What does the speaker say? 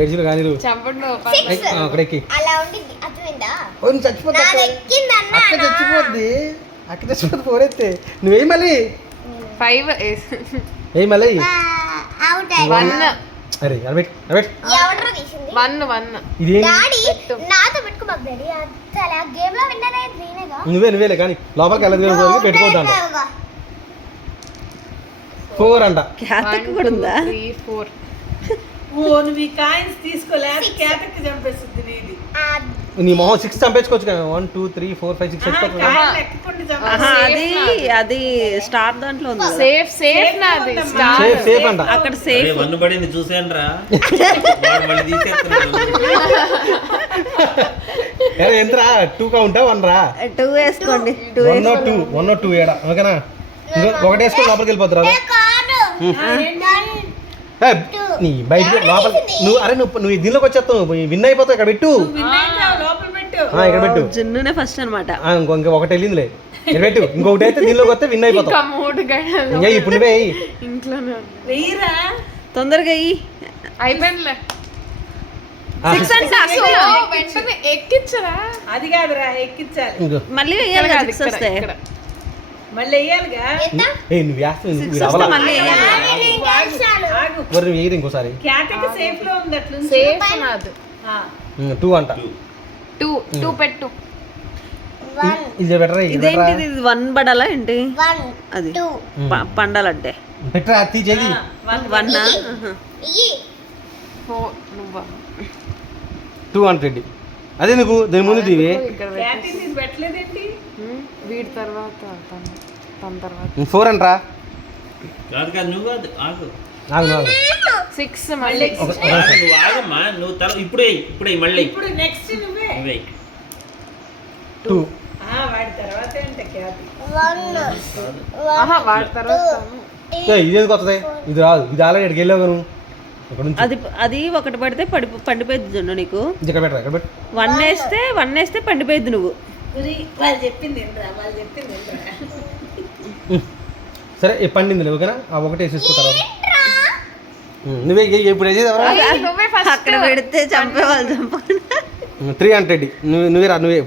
ఏడ్చిలు కానీ అక్కడెక్కి చచ్చిపోతా అక్క చచ్చిపోద్ది పోరెత్తే నువ్వేయి మళ్ళీ 5 ఏ మళ్ళీ అరే 1 నువ్వేలే కానీ లోపలికి వెళ్ళదు పెట్టుకోవద్దంట 4 అంట. 3 4 నువ్వు కాయిన్స్ తీసుకోలేదు కేటకి చంపేస్తుంది నీది. నీ మొహం 6 చంపేసుకోవచ్చు కదా. 1 2 3 4 5 6 చచ్చిపోతుంది. అది స్టార్ దాంట్లో ఉంది. సేఫ్ నాది సేఫ్ అంట. అక్కడ సేఫ్ వన్ పడింది చూసానురా. మళ్ళీ తీసేస్తున్నాడు. ఎంతరా 2 కౌంటా 1 రా 2 వేసుకోండి. 1 2 ఏడా ఓకేనా. ఒకటి వేసుకొని లోపలికి వెళ్ళిపోతురా నీ బయటికి లోపల నువ్వు దీనిలోకి వచ్చేస్తావు విన్ అయిపోతావు. ఇక్కడ పెట్టు ఇక్కడ పెట్టు జున్నునే ఫస్ట్ అనమాట. ఇంకొక ఒకటి వెళ్ళిందిలే ఇక్కడ పెట్టు. ఇంకొకటి అయితే దీనిలోకి వస్తే విన్ అయిపోతావు. ఇప్పుడు నువ్వే ఇంట్లోనే తొందరగా అయిపోయిందిలే. వెంటనే ఎక్కించరా అది కాదురా ఎక్కించాలి మళ్ళీ వేయాలి కదా 6 వస్తే మళ్ళీ వేయాలిగా. నువ్వు వేయరు ఇంకోసారి. సేఫ్ లో ఉంది అట్లా సేఫ్ నాది 2 అంట. 2 పెట్టు. ఇది బెటర్. ఇదేంటిది 1 పడాలా ఏంటి అది పండాలంటే బెటర్ అతి చేది 1 నువ్వు 2 అంటండి. అదే నువ్వు దాని ముందు తీవి పెట్టలేదేంటి వీడి తర్వాత తన తర్వాత 4 అంటరా. కాదు నువ్వు కాదు ఆగు 6 మళ్ళీ నువ్వు ఆగమ్మా. నువ్వు ఇప్పుడే మళ్ళీ ఇప్పుడు నెక్స్ట్ నువ్వే 2 వాడి తర్వాత అంటే వాడి తర్వాత ఇదేది కొత్తది. ఇది రాదు. ఇది ఆల్రెడీ ఇక్కడికి వెళ్ళావు నువ్వు. అది ఒకటి పడితే పండిపోయింది జున్ను నీకు. ఇక్కడ పెట్టు 1 వేస్తే పండిపోయింది నువ్వు. వాళ్ళు చెప్పింది సరే పండింది ఓకేనా. ఆ ఒకటి వేసేసుకో తర్వాత నువ్వే ఇప్పుడు వేసేది అక్కడ పెడితే చంపేవాళ్ళు 3 అంటండి. నువ్వే